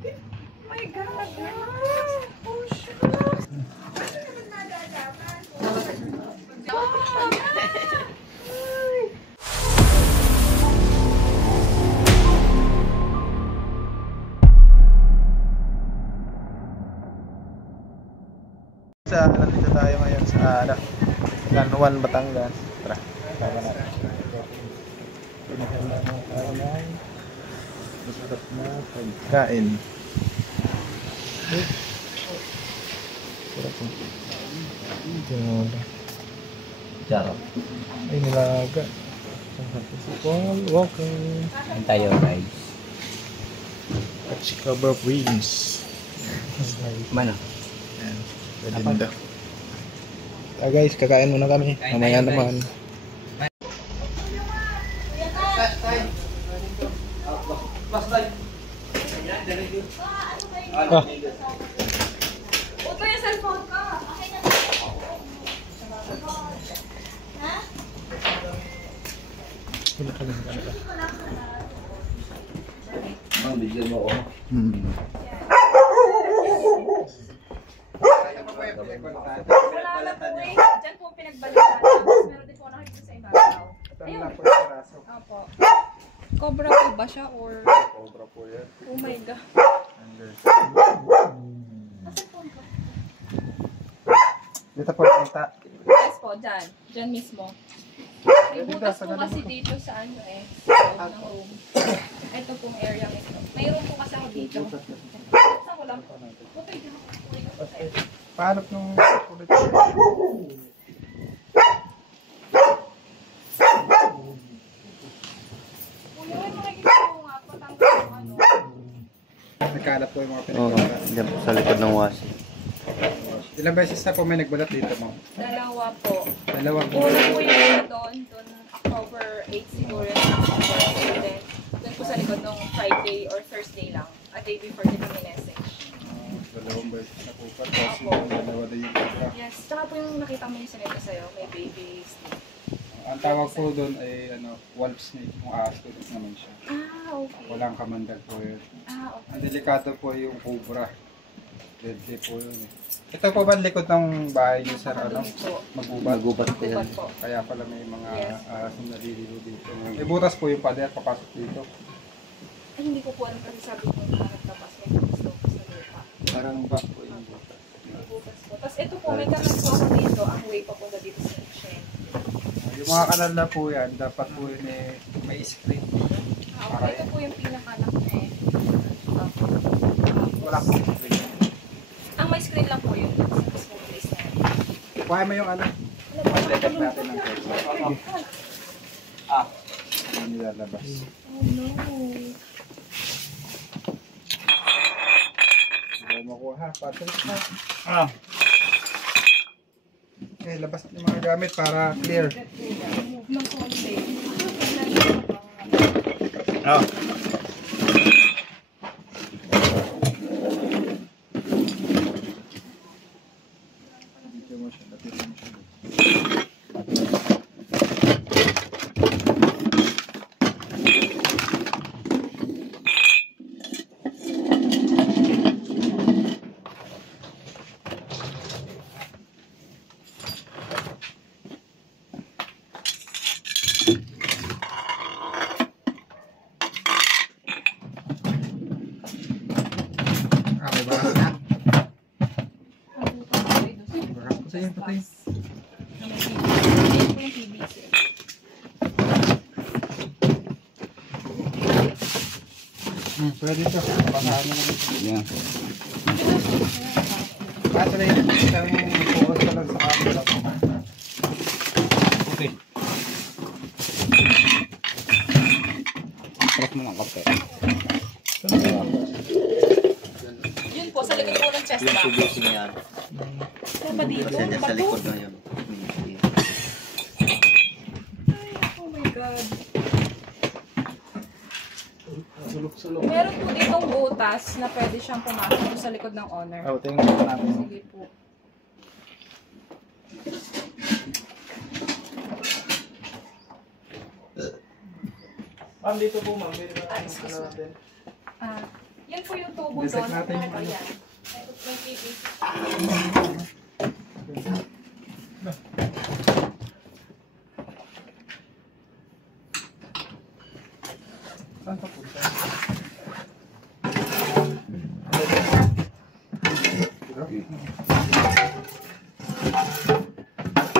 My God! Oh, shit! Nandito tayo ngayon sa San Juan, Batangas. Tara, tara natin. Masarap na pagkain. Sarap po. Sarap. Ay, nilaga. Welcome. Ang tayo guys. At Chicago Wings. Mana? Ayan, pwede din daw. Guys, kakain muna kami. Mamaya naman. Ah. Uto yung cellphone ko. Ha? Wala ka lang. Mang, bigyan mo ako. Wala na po eh. Diyan po pinagbalikan. Meron din po nakikita sa ibabaw. Ayun. Opo. Cobra po ba siya or? Cobra po yan. Oh my God. Dito po nakita. Yes po, dyan. Dyan mismo. May butas po kasi dito sa ano eh. Sa loob ng room. Ito pong area ito. May room po kasi ako dito. Saan ko lang po? Okay, Paano nung ulit? Kuya, makikita ko nga po tanggal ano. Nagkalat po yung mga Oo, dyan po sa likod ng wasi. Ilang beses na po may nagbalat dito, ma'am? Dalawa po. Dalawang. Una po yung doon October 8 siguro yung student. Doon po sa likod nung Friday or Thursday lang. A day before din kami message. Dalawang beses na po pa. Kasi Opo. dalawa na yung iba. Yes, tsaka po yung nakita mo yung sinito sa'yo, may baby snake. Ang tawag po doon ay wolf snake. Kung ahas naman siya. Ah, okay. Walang kamandag po yun. Ah, okay. Ang delikado po yung cobra. Deadly po yun eh. Ito po ba ang likod ng bahay niyo sa ano? Magubat. Magubat po yan. Magubat po. Kaya pala may mga Yes. ahas na naliligo dito. May butas po yung pader papasok dito. Ay, hindi ko po alam kasi sabi ko na nagtabas may gusto ko sa lupa. Parang back po yung butas. May butas po. Tapos ito po, may kanal po ako dito, ang way papunta dito sa Shen. Yung mga kanal na po yan, dapat po yun eh, may screen. Ah, okay. Ito po yung pinakanak niya eh. Wala po screen. Ang may screen lang po yun sa mismong place na yun. Kuha mo yung ano? Pag-detect natin ng text. Ah, hindi nilalabas. Oh no. Hindi mo kuha, Patrick na. Ah. Okay, labas yung mga gamit para clear. Ng konti. Ah. Patayin. Pwede ito. Pasahan mo naman. Yan. Kaso na yun, isang focus ka lang sa camera. Okay. Sarap mo ng kape. Yun po, sa likod po ng chest box. Yung yan. Saan ba dito? Kasi dyan sa likod na yun. Ay, oh my God. Sulok-sulok. Meron po ditong butas na pwede siyang pumasok sa likod ng owner. Oh, tingnan ko natin. Sige po. Ma'am, dito po ma'am. Dito na natin. Yan po yung tubo Dissect doon. natin yung ano. Ayan. May PVC. Saan pa po?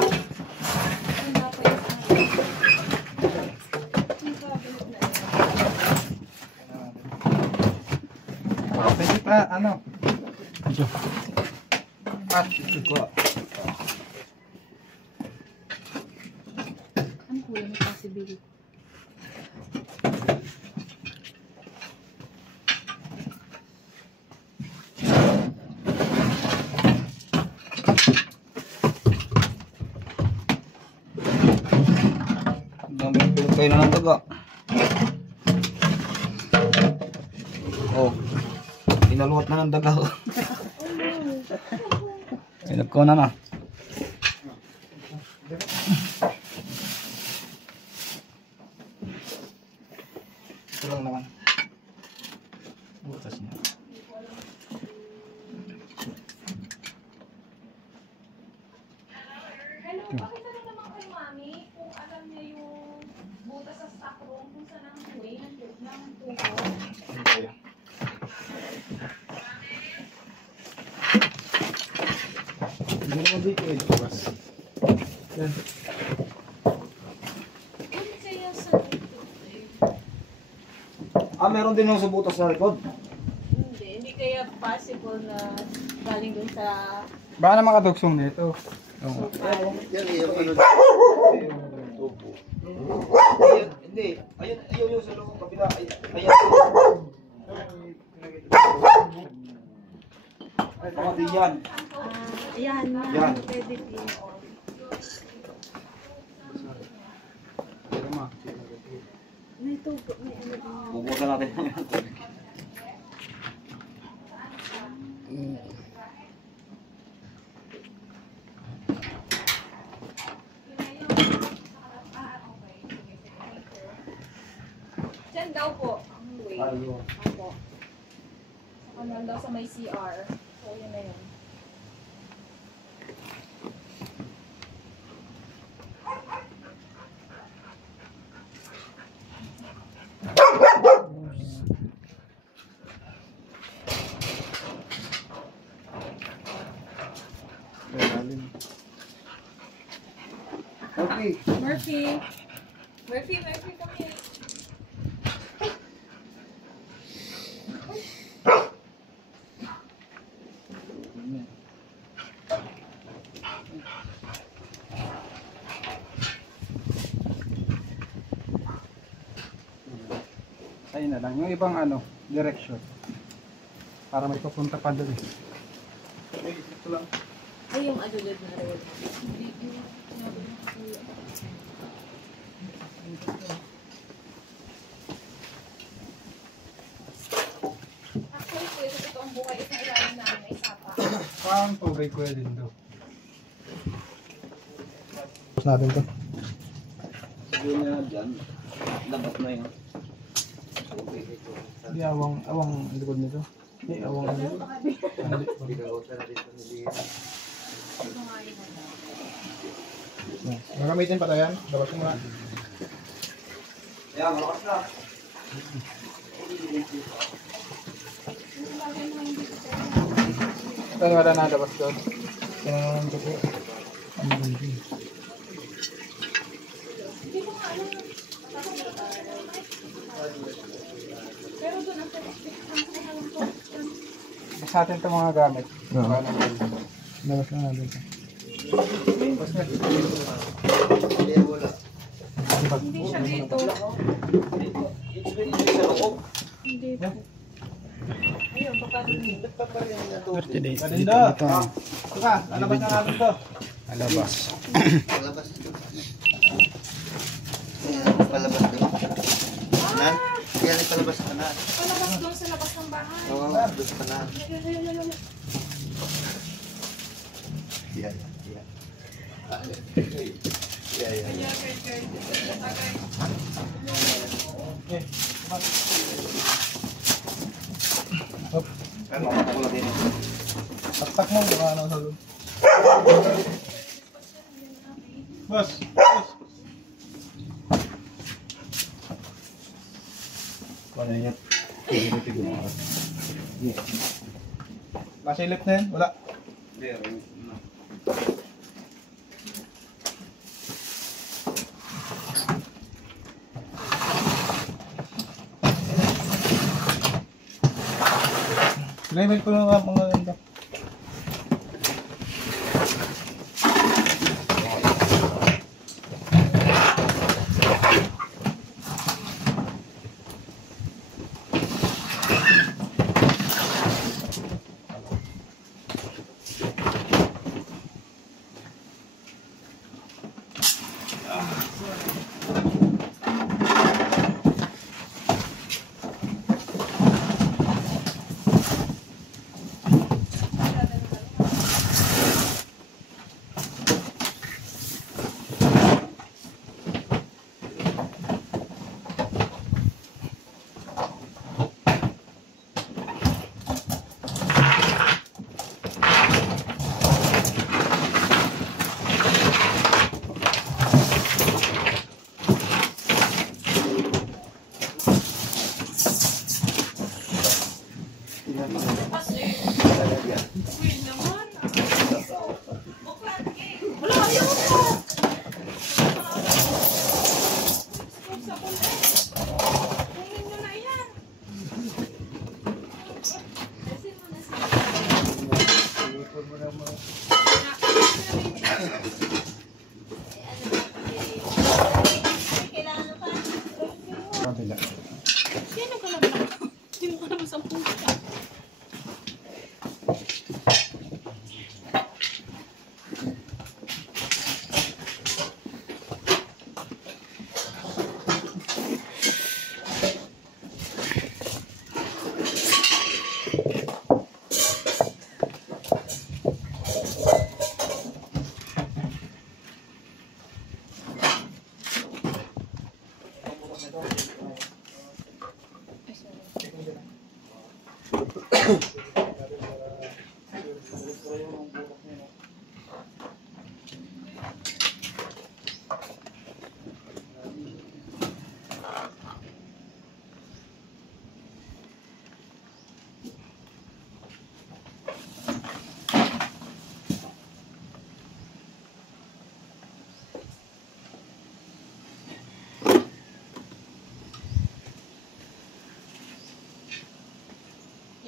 Ano nga po yung yung cabinet na yan. Pwede pa, ano? At, ito ko. Ano po yung possibility? Dami pilog kayo na ng daga. Oh. Inaluhat na ng daga. Pilog ko na. Ito lang naman. Butas niya. Hello, pakitanong naman kay Mami kung alam niya yung butas sa stock room kung saan ang way ng tubo. Hindi naman dito eh. Bukas. Yan. Kung siya sa Meron din yung sa butas na likod. Hindi kaya possible na galing dun sa Baka na makadugsong nito. Yan yung ano. Tubo. Hindi. Ayun yung sa loob kabila. Ayan. Ay, pamati yan. yan na, Yan. pwede din. Pero ma. May tubo, may ano din. Bubusan natin. Diyan daw po ang way. Ayun. Ako. Sa kanal daw sa may CR. So, yun na yun. Okay. Murphy! Murphy, come here. Ayun na lang. Yung ibang ano, direction. Para may papunta pa doon eh. Ito lang. Ay, yung adulad na rin. Actually, po, ito totoong buhay. Ito ang ilalim namin ay sapa. Parang tubig ko din doon. Tapos natin to. Siguro na dyan. Labas na yun. Hindi awang likod nito. Hindi awang likod. Magamitin pa tayo yan? Dapat mo na. Ayan, malakas na. Ay, wala na labas doon. Kaya naman ito po. Pero doon ang pag-alam ko. Basta natin itong mga gamit. Oo. Para na- Labas na natin. Hindi siya dito. Hindi po. Ayun, baka dun. Kalindo! Ito ka, lalabas na natin to. Alabas. Palabas ito. Palabas ito. Kanan? Yan ay palabas kanan. Palabas doon sa labas ng bahay. Oo, doon kanan. Yan. Okay. Ano, makakulak din. Taktak mo, baka ano sa loob. Boss! Boss! Ano yan? Nasilip na yan? Wala. Sinimil ko lang mga ganda. Kabila. Sino ka naman? Sino ka naman sa puta?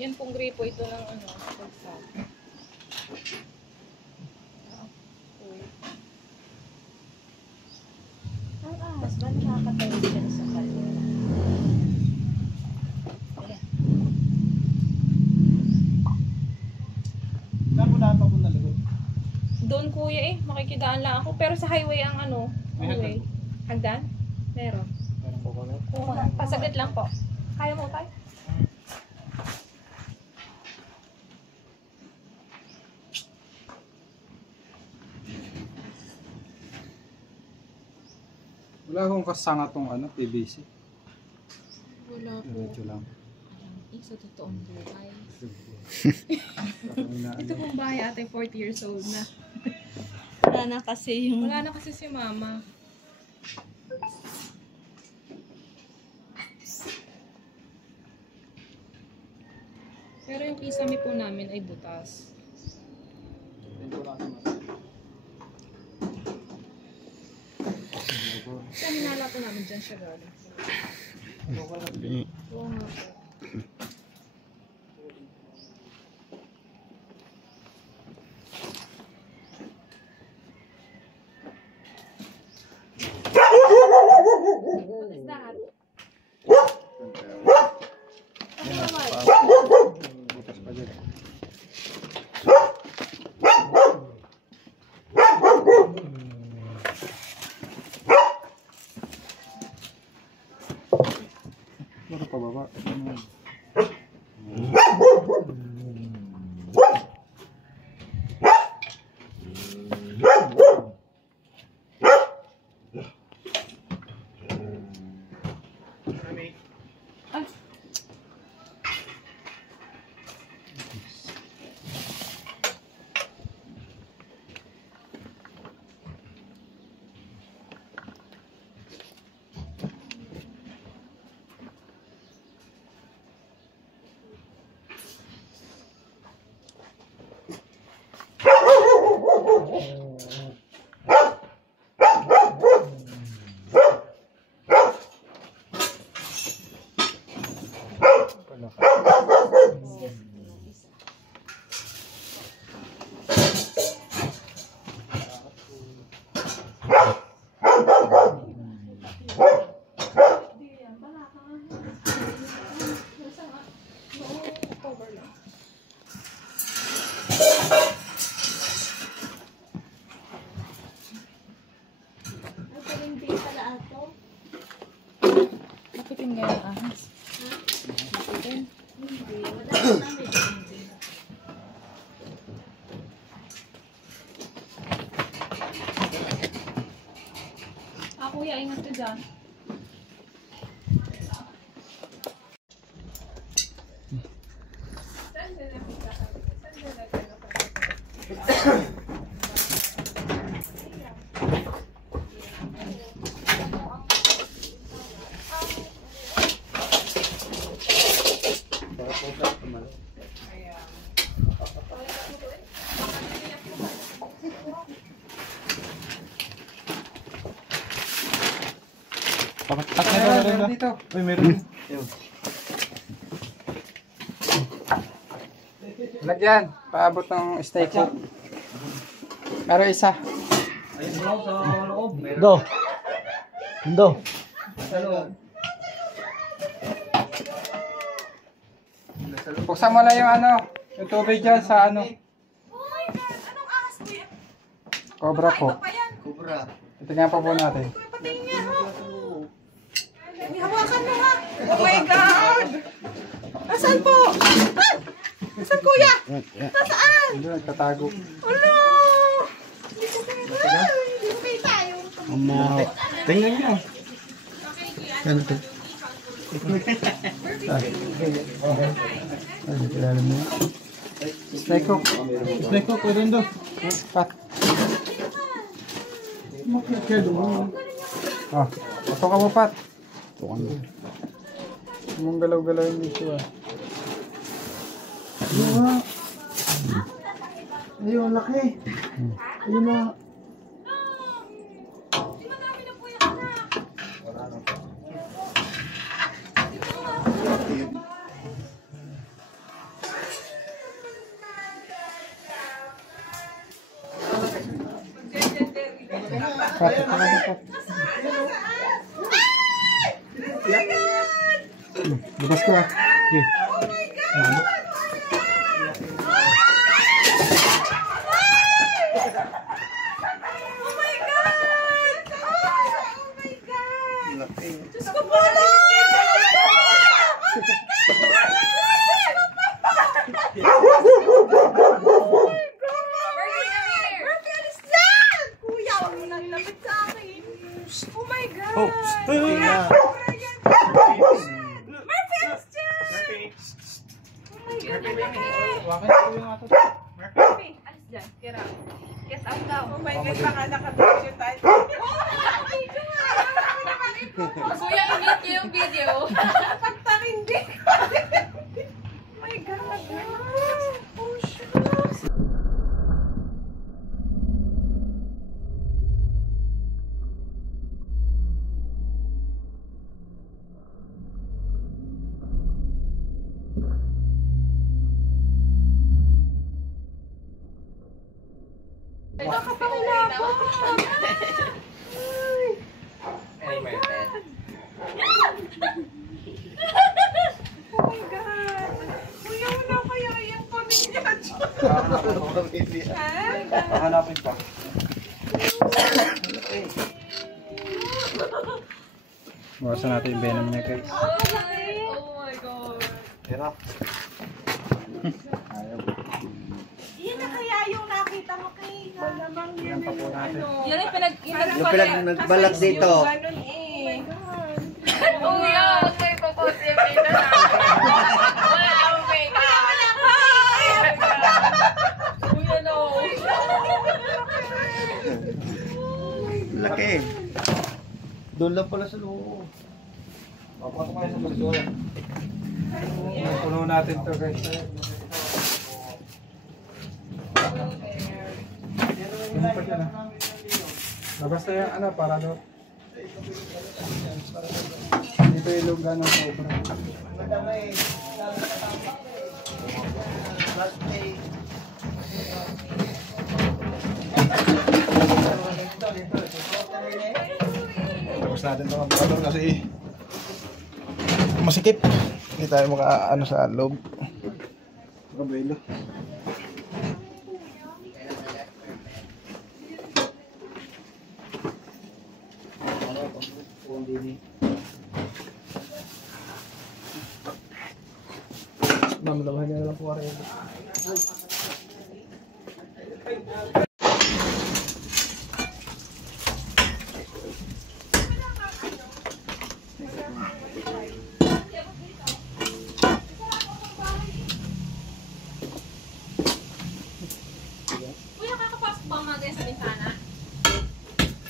Yan pong gripo ito ng ano, pagsak. Ang ahas ba nakakatayo dyan sa kanya? Saan mo dapat papunta likod? Doon kuya makikidaan lang ako. Pero sa highway ang ano, May highway. Hagdan? Meron. Meron po ko na. Oo, pasaglit lang po. Kaya mo tayo? Wala akong kasanga tong ano, PVC. Wala po. Diretso lang. Sa totoong buhay. Ito Ito pong bahay ate, 40 years old na. Wala na kasi yung... Wala na kasi si mama. Pero yung kisame po namin ay butas. Siya hinala po namin dyan siya galing. Oo nga po. What is that? butas pa dyan. Baka pababa. dyan. Meron dito. Uy, meron. Lagyan. Paabot ng steak hook. Pero isa. Ayun mo sa loob. Do. Do. Sa loob. Buksan mo lang yung ano. Yung tubig dyan sa ano. Anong ahas ko yan? Cobra po. Ito pa yan. Kubra. Tingnan pa po natin. Patingin niya, ha? May hawakan mo, ha? Oh my God! Nasaan po? Ah! Nasaan, kuya? Nasaan? Hindi, nagtatago. Ano? Hindi ko kita. Hindi ko kita. Tingnan nyo. Ano to? Ano, kilala mo? Steak hook. Snake ko, pwede do. Pat. Oh, ito ka mo, Pat. Tukan do. Mong galaw-galaw yung ito ah. Ayun nga. Ayun, laki. Ayun na. Pat, ito ka mo, Pat. Bukas ko ah. Okay. Oh my God! Oh my God! Diyos ko po na! Murphy, alis dyan! Kuya, huwag mo nang lapit sa akin. Oh my God! Oh, ayun na. Murphy, alis dyan! Oh my God, Murphy, alis dyan. Get out. Get out now. Oh my God, baka nakapicture tayo. Kuya, init niyo yung video. Pagtang hindi. Oh my God. Oh, shucks. Nakapangila ako. Ay. Oh my God. Oh my God. Kuya, wala kaya yung pamilya dyan. Hanapin pa. Bawasan natin yung venom niya, guys. Oh my God. Tira. Ayaw. Yan na kaya yung nakita mo kay Malamang Yan pa po natin. Yan yung nagbalat dito. ganun eh. Kuya, huwag mo ipopost yung dito na. Wala akong makeup. Kuya, no. Laki. Doon lang pala sa loob. Papatok kayo sa basura. Puno natin to, guys. Basta yung ano, para do. Dito yung lugar ng cobra. Tapos natin ito kapatid kasi masikip. Hindi tayo maka-ano sa loob. Kabelo. Mamalabahan niya na lang po rin. yan sa bintana?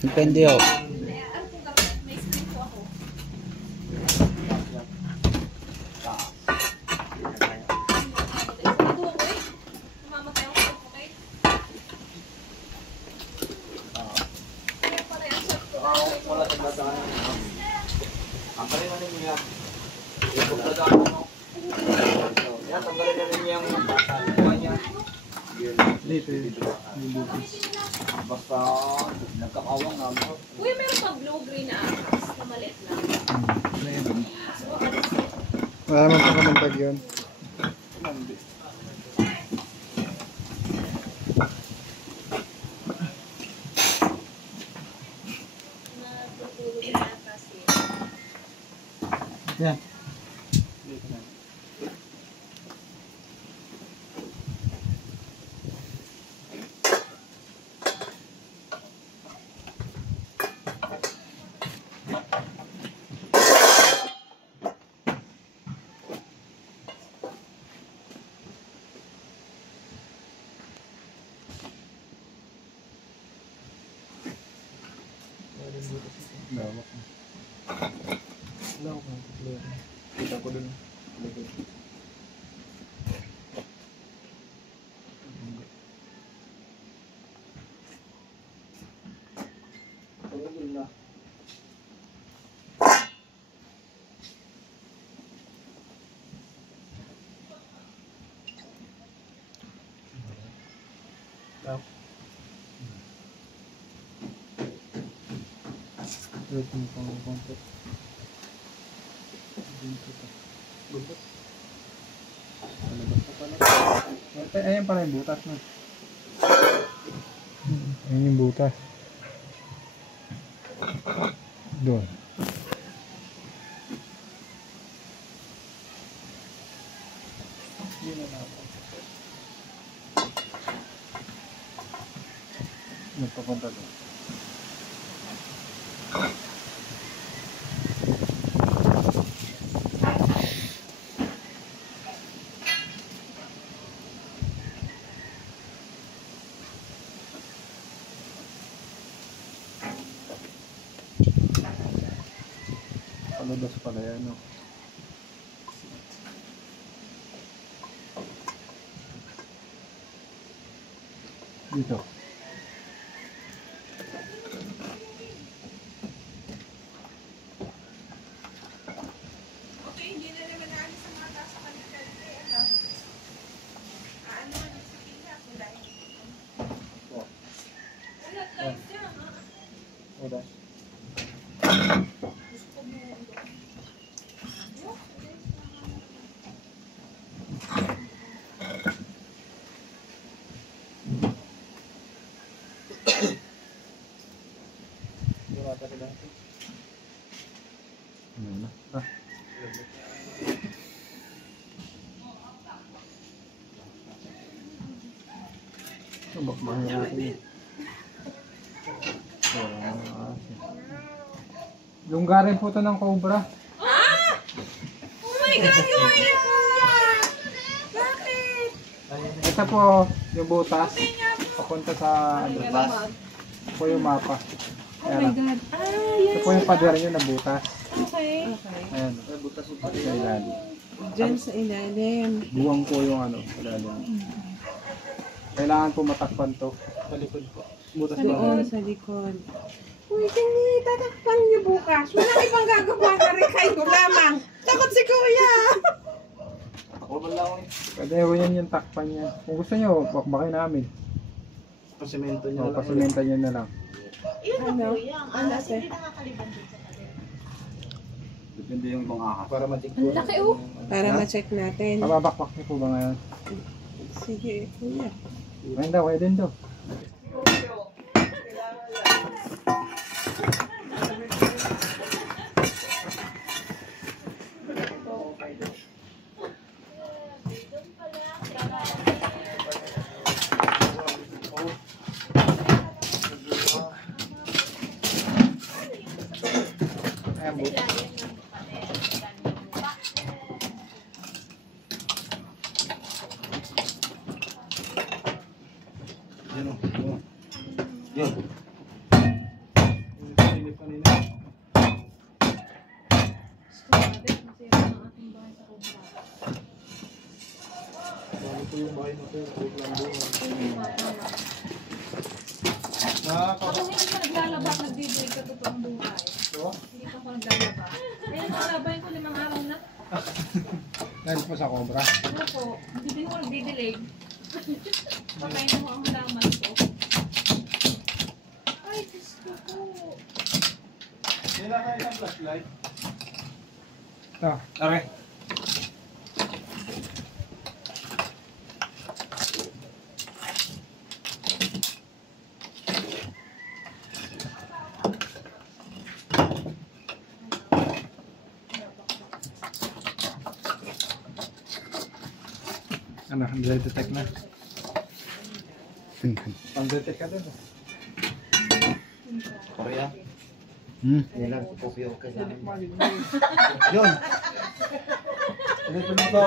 Depende ho. Ano kung gabi? May screen po ako. Sigurado ako eh. Namamatay ako sa okay. Kaya pala yung shot ko. Wala sa dadaanan. Ang pala na rin niya. Yung dadaanan mo. Yan, tanggalin na rin yung buwan niya. Basta nagkakawang na mo. Uy, meron pa blue-green na ahas na maliit lang. So, alis eh. Wala naman pa kaming tag yun. Natutulog na kasi. Yan. Kita ko dun. Ayan pala yung butas na. Ayun yung butas. Doon. Nagpapunta doon. Palabas pala yan, no? Dito. Okay, hindi na naman naalis sa mga tao sa kanil-kanil. Ano na sa kanya? Kulay. Wala tayo dyan, ha? Wala. Gusto mo. Ano na? Ah. Subak ba natin? Lunggarin po ito ng cobra. Oh my God, kumain po yan! Bakit? Ito po yung butas. Papunta sa Bas. ito po yung mapa. Oh my God. Ito po yung pader nyo na butas. Okay. Ayan. Butas yung pati. Sa ilalim. Diyan sa ilalim. Buwang po yung ano. Ilalim. Kailangan po matakpan to. Sa likod po. Butas Sa po. likod. Sa likod. Uy, kani, tatakpan niyo bukas. Wala ibang gagawa ka rin kayo lamang. Takot si kuya. Ako ba lang eh. Pwede po yan yung takpan niya. Kung gusto nyo, bakbakin namin. Pasimento niya O, lang. pasimenta nyo na lang. Ano? Ano sir? Depende yung mga ahas. Para matikpo. Ang laki oh. Para ma-check natin. Pababakbak niyo po ba ngayon? Sige, kuya. Ngayon daw, kayo din daw. Ayan po. Yan o. Yun. Silip kanina. Grabe, masira ang ating bahay sa Cobra. Bago po yung bahay na to. Huwag lang doon. Ako hindi ka naglalaba, nagdidilig ka totoong buhay. Hindi ka ako naglalaba. Ayun, nalabayin ko 5 araw na. Dahil po sa Cobra. Ano po, hindi din ako nagdidilig. Pakain mo ang halaman ko. Ay, gusto ko. Kailan kayo ng flashlight? Ito. Okay. Ano, detect na? Pang-detect ka din. Korea. Yan lang, copy okay lang. Yun! Ito nito.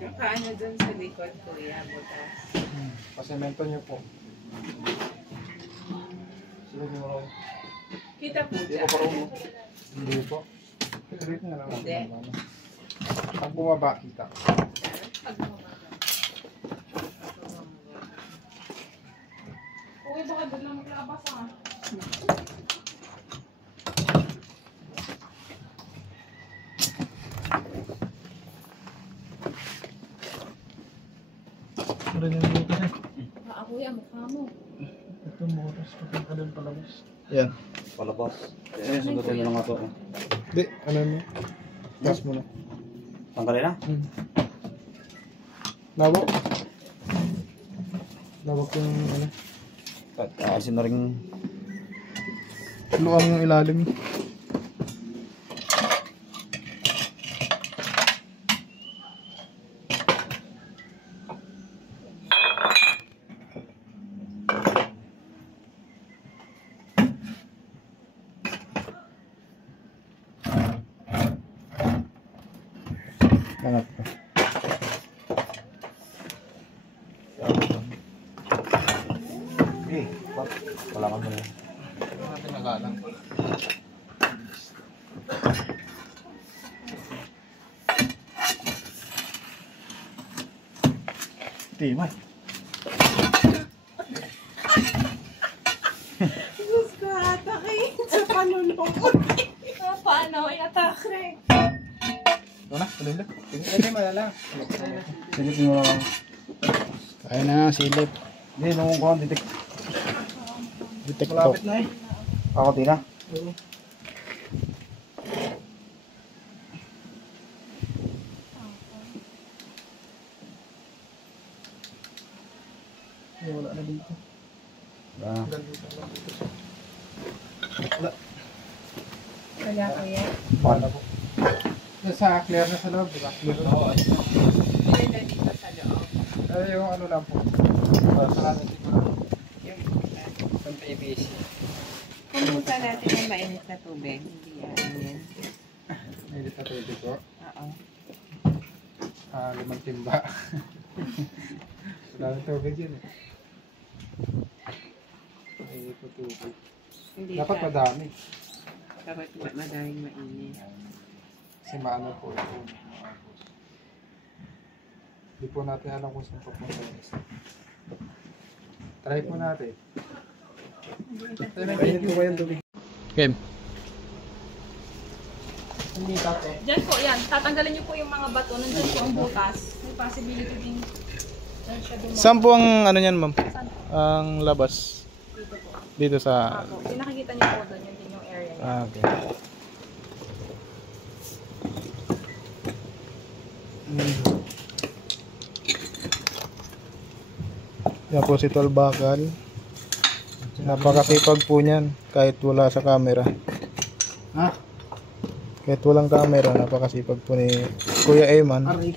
Nakaano dun sa likod, kuya, butas. Pasemento niyo po. Sino yung marami? Kita po Hindi dyan. ko parang Hindi po. Tuloy na lang. Hindi. Pag bumaba, kita. Pag bumaba. Uy, baka doon lang maglabas ah. Ano yung butas eh? Baka kuya, mukha mo. Ito butas. Pagka ka din palabas. Yan. palabas. Eh, sundutin mo lang nga ito. Hindi, ano mo? Gas mo na. Tanggalin na? Lawak. Lawak yung ano. Aalisin na rin. Luang ilalim. Angat pa. Eh, wala ka mo na. Natin nagalang. Timay. Diyos ko, atakin sa panulong. Paano? I-attack. Ito na, tuloy na. Hindi malala. Silipin mo lang. Kaya na silip. Hindi, nung kuhan, detect. Detect to. Malapit na eh. Ako, Tina. Wala na dito. Ah. Wala kuya. Wala po. Yung sa clear na sa loob, di ba? Clear na. Oo. Hindi na dito sa loob. Yung ano lang po. Sa namin siguro. Yung PVC. Kumusta natin yung mainit na tubig? Hindi yan. Hindi pa pwede po. Oo. 5 timba. Wala nang tubig yun eh. Hindi po tubig. Hindi Dapat siya. madami. Dapat madaling mainit. Kasi maano po ito. Hindi po natin alam kung saan papunta yung isa. Try po natin. Kainin ko kayong tubig. Game. Hindi tate. Diyan po, yan. Tatanggalin niyo po yung mga bato. Nandyan po ang butas. May possibility din. Diyan siya dumaan. Saan po ang ano niyan, ma'am? Saan? Ang labas. Dito po. Dito sa... Ako. Pinakikita niyo po doon. Yan din yung area niya. Ah, okay. Yan po si Tol Bakal. Napakasipag po niyan kahit wala sa camera. Ha? Kahit walang camera, napakasipag po ni Kuya Eman. Gamit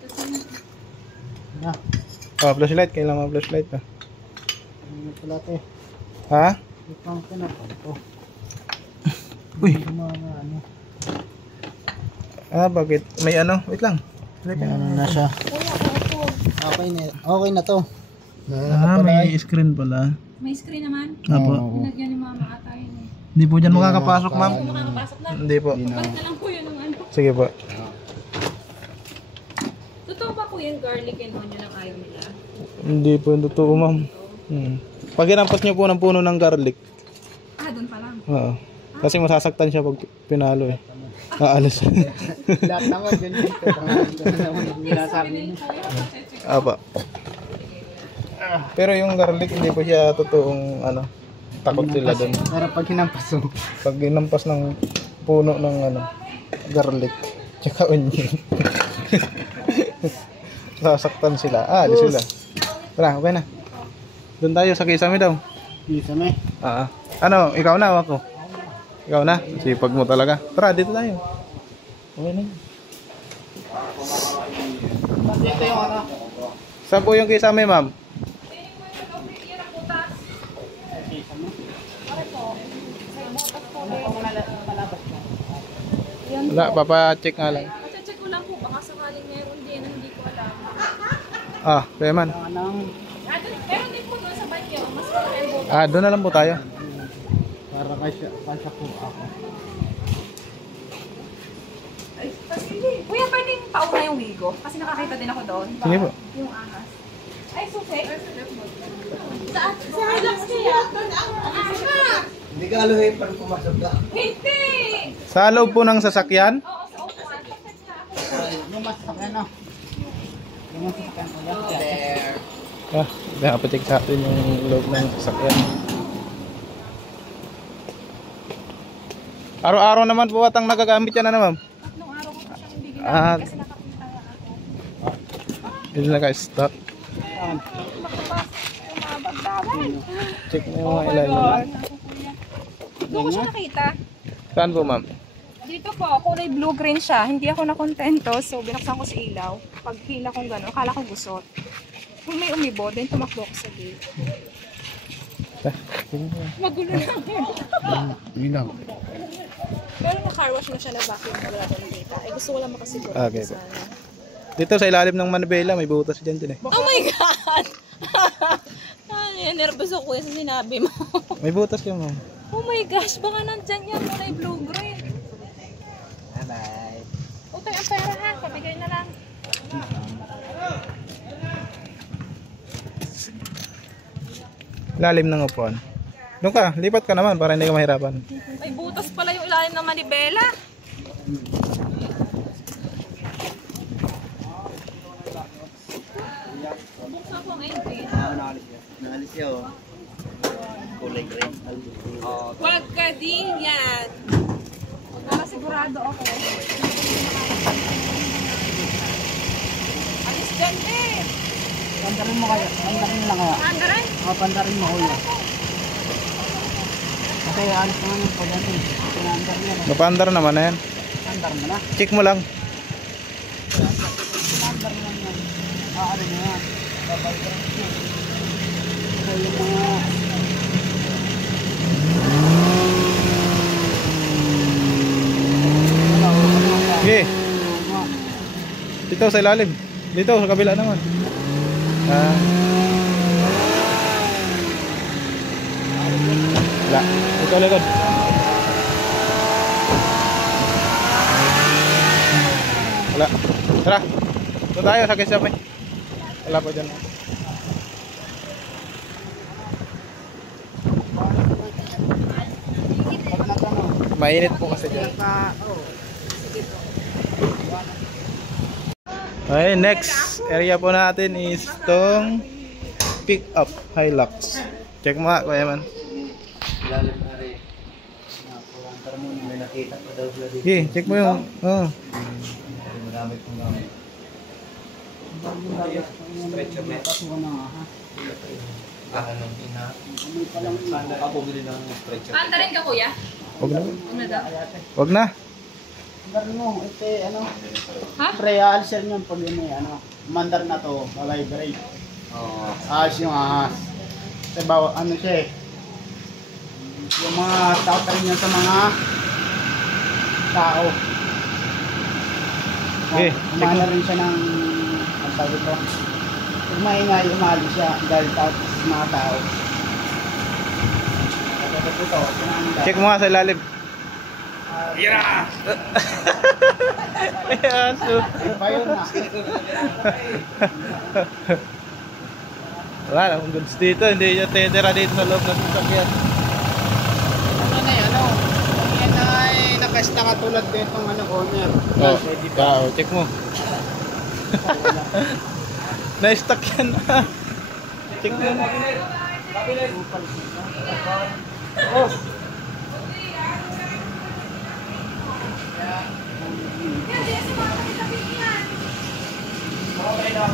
kasi. Na. Ah, flashlight. Kailangan mga flashlight pa. pala ito. Ha? Ipang pinapalito. Uy. Mga ano. Ah, bakit? May ano? Wait lang. May ano na siya. Okay na to. Ah, may screen pala. May screen naman. Apo. Pinagyan ni mama ata yun eh. Hindi po dyan makakapasok, ma'am. Kung makakapasok na. Hindi po. Balik na lang po yun ng ano. Sige po. Totoo ba po yung garlic and onion ang ayaw nila? Hindi po yung totoo, ma'am. Pag inampas niyo po ng puno ng garlic. Ah, doon pa lang. Oo. Kasi masasaktan siya pag pinalo eh. Aalis. Lahat naman dyan dito. Sabi nila po yun. Apa. Pero yung garlic hindi po siya totoong ano. Takot sila doon. Pero pag hinampas mo. Pag inampas ng puno ng ano, garlic, tsaka onion. Sasaktan sila. Alis sila. Tara, okay na. Doon tayo sa kisame daw. Kisame. Ano, ikaw na o ako? Ikaw na? Sipag mo talaga. Tara, dito tayo. Okay na. Dito yung ano. Saan po yung kisame, ma'am? Wala, papacheck nga lang. Check ko lang po. Baka sakaling meron din na hindi ko alam. Ah, kaya man. Meron din po doon sa banyo. Mas marami. Ah, doon na lang po tayo. Para kasya po ako. Ay, kuya, pwedeng pauna yung wigo? Kasi nakakita din ako doon. Sige po. Yung ahas. Ay, susi. Sa relax kaya. Hindi ka aluhin para pumasok ka. Hindi! Sa loob po ng sasakyan? Oo, sa upuan. Yung masakyan no. Yung masakyan ko yan. Ah, nakapacheck sa atin yung loob ng sasakyan. Araw-araw naman po atang nagagamit yan na ma'am? Tatlong araw ko pa siyang bigyan Ah, kasi nakapita nga ako. hindi naka-stop. Check mo yung mga ilalim. Doon ko siya nakita. Saan po ma'am? Dito po, kulay blue-green siya. Hindi ako nakontento, so binuksan ko sa ilaw. Pag hila kong gano'n, akala ko gusot. Kung may umibo, then tumakbo ko sa gate. Magulo na. Ilaw. Pero na-car wash na siya na vacuum na wala ko nakita. Eh gusto ko lang makasiguro. Okay po. Dito sa ilalim ng manibela, may butas dyan din eh. Oh my God! Ay, nervous ako sa sinabi mo. May butas yan ma'am. Oh my gosh, baka nandyan yan kulay blue-green. Bye. Utay ang pera ha, pabigay na lang. Lalim ng upuan. Doon ka, lipat ka naman para hindi ka mahirapan. May butas pala yung ilalim ng manibela. Buksan ko ang entry. Naalis siya oh. Kulay green. Huwag ka din yan. Para sigurado ako. Alis dyan eh. Pandarin mo kaya. Pandarin lang kaya. Andaran? Pandarin mo kuya. Kasi alis naman yung pagdating. Pinandar niya. Napandar naman na yan. Pandar mo na. Check mo lang. Pandar mo na yan. Ano na yan. Babay ka rin siya. Ito yung mga... Sige. Dito sa ilalim. Dito sa kabila naman. Wala. Dito likod. Wala. Tara. Ito tayo sa kisame. Wala po dyan. Mainit po kasi dyan. Okay, next area po natin is tong pick up Hilux. Check mo nga, Kuya Man. Lalim na rin. Pantar mo na may nakita pa daw sila dito. Okay, check mo yung... Oh. Marami pong gamit. Stretcher net. Anong ina? Ako bili ng stretcher. Anda rin ka kuya? Wag na. Ano daw? Wag na. Mandar mo, ito ano? Ha? Pre, aalsyan yun pag yun ano. Mandar na to, vibrate. Oo. Aas yung ahas. Kasi bawa, ano siya eh. Yung mga tatay niya sa mga tao. Okay, check Umana mo. rin siya ng, ang sabi ko, pag maingay, umali siya dahil sa mga tao. Ito, Check mo nga sa ilalim. Yeah! Ay, aso. Ba yun na? Wala akong goods dito. Hindi nyo titira dito sa loob ng sasakyan. Ano na yan, ano? Yan ay nakasta katulad ditong ano, owner. Oh, Pwede pa. check mo. Na-stuck yan. Check mo.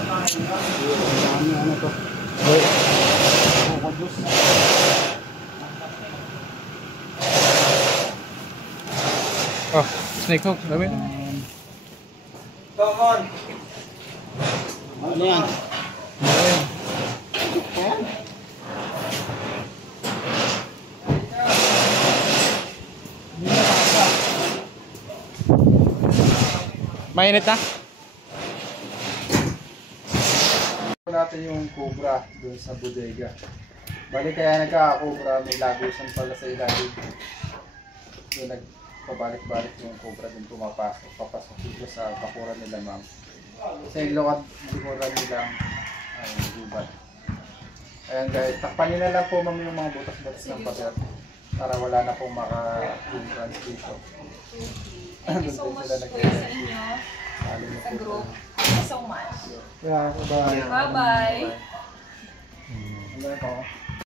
Ano to? Hoy. Coco juice. Oh, snake hook. Dami. Come on. Ano yan? Ayan. Mainit na? Natin yung cobra doon sa bodega. Bali kaya nagka-cobra, may lagusan pala sa ilalim. Doon nagpabalik-balik yung cobra doon pumapasok. Papasok dito sa bakuran nila ma'am. Sa ilokad likuran nila ay gubat. Ayan guys, takpan nyo na lang po ma'am yung mga butas-butas ng pader para wala na pong maka-entrance dito. Thank you so much po sa inyo. Sa group. Thank you so much. Yeah, bye-bye. Bye-bye. Bye-bye.